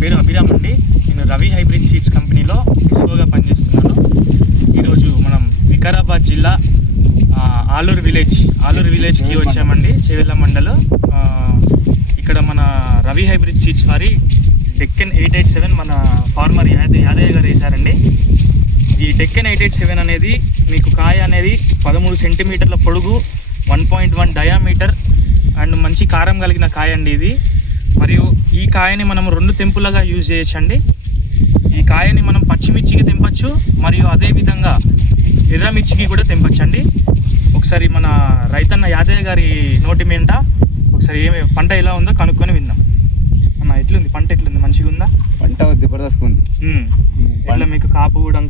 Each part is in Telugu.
పేరు అభిరామ్ అండి. నేను రవి హైబ్రిడ్ సీడ్స్ కంపెనీలో విస్వోగా పనిచేస్తున్నాను. ఈరోజు మనం వికారాబాద్ జిల్లా ఆలూరు విలేజ్కి వచ్చామండి. చేవెళ్ళ మండలం. ఇక్కడ మన రవి హైబ్రిడ్ సీడ్స్ వారి డెక్కన్ 887 మన ఫార్మర్ యాదయ్య గారు వేశారండి. ఈ డెక్కన్ 887 అనేది మీకు కాయ అనేది 13 సెంటీమీటర్ల పొడుగు, 1.1 డయామీటర్ అండ్ మంచి కారం కలిగిన కాయ అండి ఇది. మరియు ఈ కాయని మనం 2 తెంపులుగా యూజ్ చేయొచ్చండి. ఈ కాయని మనం పచ్చిమిర్చికి తెంపచ్చు, మరియు అదేవిధంగా ఎర్రమిర్చికి కూడా తెంపచ్చండి. ఒకసారి మన రైతన్న యాదయ్య గారి నోటి మీద ఒకసారి పంట ఎలా ఉందో కనుక్కొని విందాం. అన్న ఎట్లుంది పంట? ఎట్లుంది? మంచిగా ఉందా? పంట జబర్దస్త్ ఉంది. ఎట్లా మీకు కాపు కూడా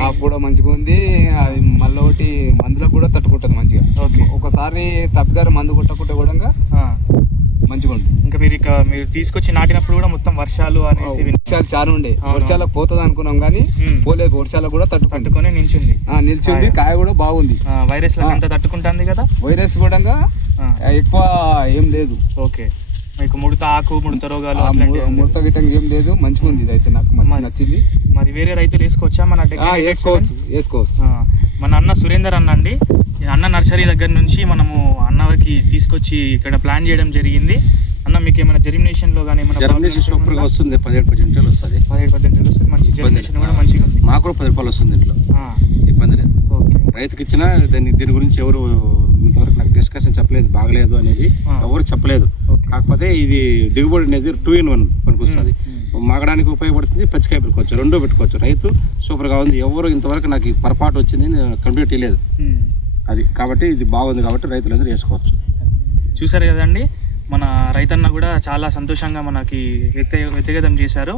కాపు కూడా మంచిగా ఉంది. అది మళ్ళీ ఒకటి మందులకు కూడా తట్టుకుంటుంది మంచిగా. ఓకే. ఒకసారి తప్పిదారు మందు కొట్టకుంటే కూడా మంచిగా ఉంటుంది. ఇంకా మీరు తీసుకొచ్చి నాటినప్పుడు కూడా మొత్తం వర్షాలు అనేసి వర్షాలు చాలా ఉండే, వర్షాలకు పోతుంది అనుకున్నాం కానీ పోలేదు. వర్షాలకు కూడా తట్టుకొని నిలిచింది. కాయ కూడా బాగుంది. వైరస్ అంతా తట్టుకుంటుంది కదా. వైరస్ కూడా ఎక్కువ ఏం లేదు. ఓకే. మీకు ముడత రోగాలు ముడత గిట్టంగా ఏం లేదు. మంచిగా ఉంది. ఇది అయితే నాకు నచ్చింది. మరి వేరే రైతులు వేసుకోవచ్చా? వేసుకోవచ్చు. మన అన్న సురేందర్ అన్న అండి. అన్న నర్సరీ దగ్గర నుంచి మనము అన్నకి తీసుకొచ్చి ఇక్కడ ప్లాన్ చేయడం జరిగింది. అన్న మీకు ఏమైనా జెర్మినేషన్ లో కానీ సూపర్ గా వస్తుంది. 17% వస్తుంది. 17% వస్తుంది. మంచి జెర్మినేషన్ కూడా మంచిగా ఉంది. మాకు కూడా 10 రూపాయలు వస్తుంది. ఇంట్లో ఇబ్బంది లేదు. రైతుకి ఇచ్చినా దీని గురించి ఎవరు ఇంతవరకు నాకు డిస్కషన్ చెప్పలేదు, బాగలేదు అనేది ఎవరు చెప్పలేదు. కాకపోతే ఇది దిగుబడి అనేది 2 in 1 పనికొస్తుంది. మాగడానికి ఉపయోగపడుతుంది, పచ్చికాయ పెట్టుకోవచ్చు, 2 పెట్టుకోవచ్చు. రైతు సూపర్గా ఉంది. ఎవరు ఇంతవరకు నాకు పొరపాటు వచ్చింది కంప్లీట్ లేదు అది. కాబట్టి ఇది బాగుంది కాబట్టి రైతులందరూ వేసుకోవచ్చు. చూసారు కదండి, మన రైతన్న కూడా చాలా సంతోషంగా మనకి వ్యక్తిగతం చేశారు.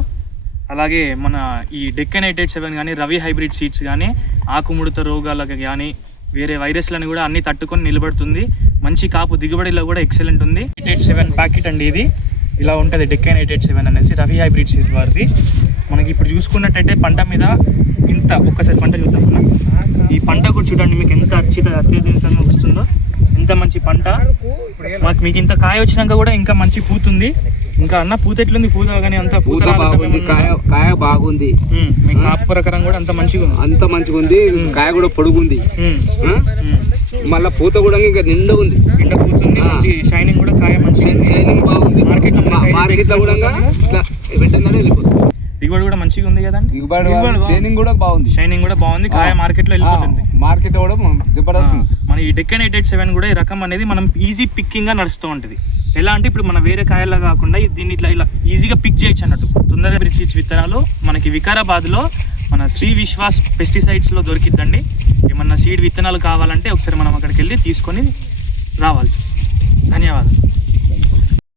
అలాగే మన ఈ డెక్కన్ 887 కానీ రవి హైబ్రిడ్ సీడ్స్ కానీ ఆకుముడత రోగాలకు కానీ వేరే వైరస్లను కూడా అన్ని తట్టుకొని నిలబడుతుంది. మంచి కాపు దిగుబడిలో కూడా ఎక్సలెంట్ ఉంది. 887 ప్యాకెట్ అండి ఇది. ఇలా ఉంటుంది డెక్కన్ 887 అనేసి రవి హైబ్రిడ్ సీడ్ వారిది. మనకి ఇప్పుడు చూసుకున్నట్టయితే పంట మీద ఇంత ఒక్కసారి పంట చూద్దాం. ఈ పంట కూడా చూడండి మీకు ఎంత అత్యధికంగా వస్తుందో. ఇంత మంచి పంట. మీకు ఇంత కాయ వచ్చినాక కూడా ఇంకా మంచి పూతుంది. ఇంకా అన్న పూత ఎట్లుంది? పూత కానీ అంత పూత బాగుంది. కాయ బాగుంది. మీ కాపు ప్రకారం కూడా అంత మంచిగా ఉంది. కాయ కూడా పొడుగుంది. మళ్ళీ పూత కూడా ఇంకా నిండా ఉంది. పూతుంది. మంచి షైనింగ్ కూడా కాయ మంచి షైనింగ్ బాగుంది. మార్కెట్ లో కూడా వెళ్ళిపోతుంది. దిగుబడి కూడా మంచిగా ఉంది కదండి. షైనింగ్ కూడా బాగుంది. కాయ మార్కెట్ లో వెళ్ళిపోతుంది. మార్కెట్ కూడా జబర్దస్త్. మన ఈ డెక్కన్ 887 కూడా ఈ రకం అనేది మనం ఈజీ పిక్కింగ్ గా నడుస్తూ ఉంటుంది. ఎలా అంటే ఇప్పుడు మన వేరే కాయలా కాకుండా దీన్ని ఇలా ఈజీగా పిక్ చేయొచ్చు అన్నట్టు. తొందరగా హైబ్రిడ్ విత్తనాలు మనకి వికారాబాద్లో మన శ్రీ విశ్వాస్ పెస్టిసైడ్స్లో దొరికిద్దండి. ఏమన్నా సీడ్ విత్తనాలు కావాలంటే ఒకసారి మనం అక్కడికి వెళ్ళి తీసుకొని రావాల్సి. ధన్యవాదాలు.